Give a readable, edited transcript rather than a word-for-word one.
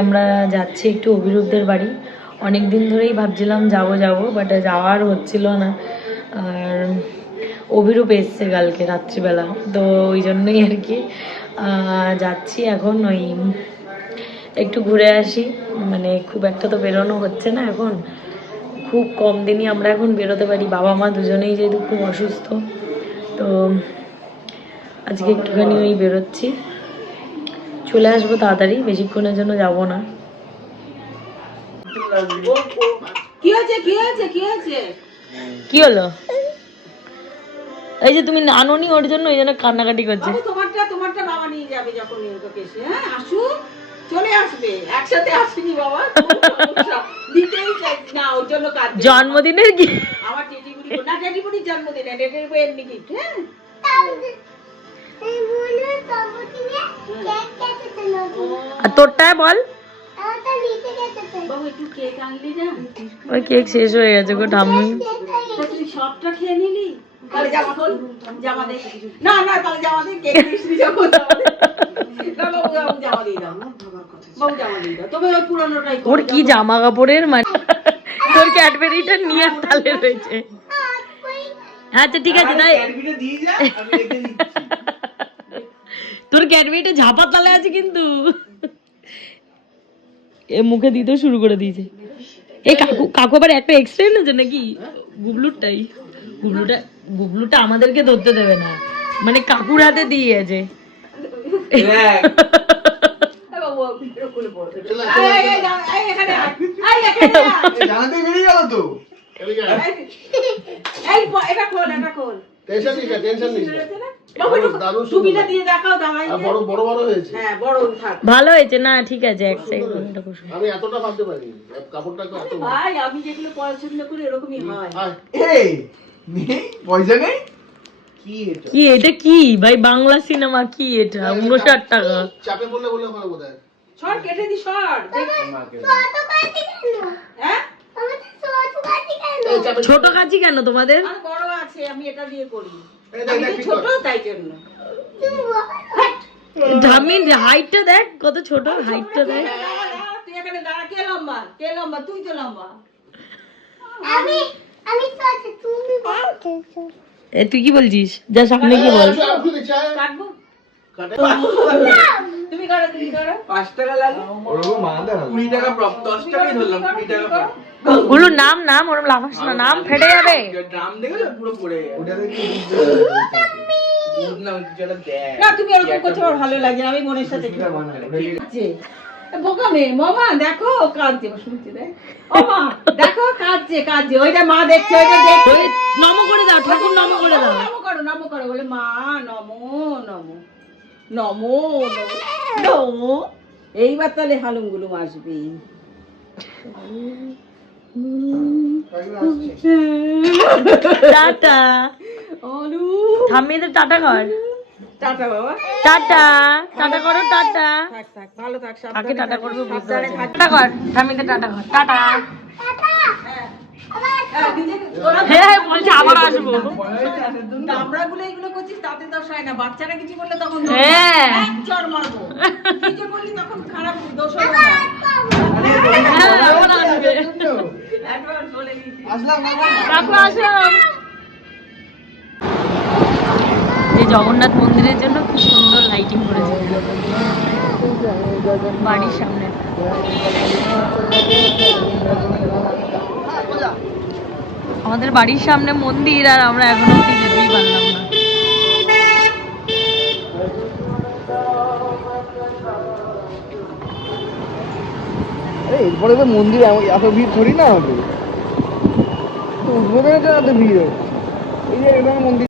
আমরা যাচ্ছি একটু অভিরূপদের বাড়ি। অনেক দিন ধরেই ভাবছিলাম যাব বাট যাওয়ার হচ্ছিল না। আর অভিরূপ এসছে কালকে রাত্রিবেলা, তো ওই জন্যই আর কি যাচ্ছি এখন। ওই একটু ঘুরে আসি, মানে খুব একটা তো বেরোনো হচ্ছে না এখন, খুব কম দিনই আমরা এখন বেরোতে পারি। বাবা মা দুজনেই যেহেতু খুব অসুস্থ, তো আজকে একটুখানি ওই বেরোচ্ছি। চলে আসবো তাড়াতাড়ি, বেশিক্ষণের জন্য যাব না। কি হলো? এই যে তুমি আনোনি ওর জন্য, ওই জন্য কান্নাকাটি করছে। তোমারটা বাবা নিয়ে যাবে যখন আসুক, চলে আসবে একসাথে। আসেনি বাবা, দিতেই চাইছি না ওর জন্য। জন্মদিনের কি আমার টেডিবুড়ি না, টেডিবুড়ির জন্মদিন না, টেডিবুড়ির এমনি গিফট। আর তোরটায় বল। বাবু একটু কেক আনলি না? ওই কেক শেষ হয়ে গেছে গো ঠাম্মি। তুই সবটা খেয়ে নিলি? তাহলে জামা খোল, জামা দে। না না, তাহলে জামা দে, কেক দিসনি যখন জামা দে। না বাবু, জামা দিয়ে দাও, বাবু জামা দিয়ে দাও। তবে ওই পুরানোটাই। ওর কি জামা কাপড়ের মানে, তোর ক্যাডবেরিটা নিয়ে তালে রয়েছে। আচ্ছা ঠিক আছে, তাই তোর ক্যাডবেরিটা ঝাপা তালে আছে কিন্তু। এ মুখে দিতেও শুরু করে দিয়েছে। এই কাকু কাকু আবার একটা এক্সট্রা এনেছে নাকি? গুবলুরটাই, গুবলুটা আমাদেরকে ধরতে দেবে না, মানে কাকুর হাতে দিয়েছে। ভালো হয়েছে না? ঠিক আছে, আমি যেগুলো পছন্দ করি এরকমই হয়। পয়সা নেই কি এটা? কি ভাই বাংলা সিনেমা? কি এটা 59 টাকা? চাপে বললে বলে ভালো বোধহয়। শর্ট কেটে দি, শর্ট। ছোট কাচি কেন তোমাদের? বড় আছে, আমি এটা দিয়ে করি। ছোট তাই জন্য। ধামির হাইটটা দেখ কত ছোট, হাইটটা দেখ। তুই এখানে দাঁড়া। কে লম্বা? কে লম্বা? তুই তো লম্বা। তুই কি বলছিস? যা সামনে কি বল। কাটবো? তুমি কাটো, তুমি কাটো। 5 টাকা লাগে। ওরকম মানতে না। 20 টাকা প্রপ, 10 টাকাই ধরলাম। 20 টাকা। গুলো নাম ওরম লাফাস না, নাম ফেটে যাবে। দাম দেখো পুরো পড়ে। ওটাতে কি না তুমি এরকম করছো, আমার ভালো লাগে না। আমি মনের সাথে কাঁদছে। বোকা মেয়ে। মামা দেখো কাঁদছে, শুনছি দেখ। ও মা দেখো কাঁদছে। ওইটা মা দেখছে, ওইটা দেখছে। নম করে দাও ঠাকুর, নম করে দাও। নম করো বলে মা নমো। এইবার তাহলে হালুমগুলো আসবে। টাটা। থামিয়ে টাটা কর। টাটা বাবা, টাটা করো। টাটা। থাক ভালো থাক। কাকে টাটা করবে বুঝতে পারছি। টাটা কর, থামিয়ে টাটা কর। টাটা। হ্যাঁ বলছি আবার আসবো। আমরা গুলো এগুলো করছিস তাতে দোষ হয় না, বাচ্চারা কিছু করলে তখন চড় মারবো। কিছু করলি তখন খারাপ দোষ হবে না। এই জগন্নাথ মন্দিরের জন্য কি সুন্দর লাইটিং করেছে বাড়ির সামনে। আমাদের বাড়ির সামনে মন্দির, আর আমরা এখনো অব্দি যেতেই পারলাম না। এরপরে তো মন্দির এত ভিড় থরি না হবে, উদ্বোধনের জন্য এত ভিড় হচ্ছে। এই যে এখানে মন্দির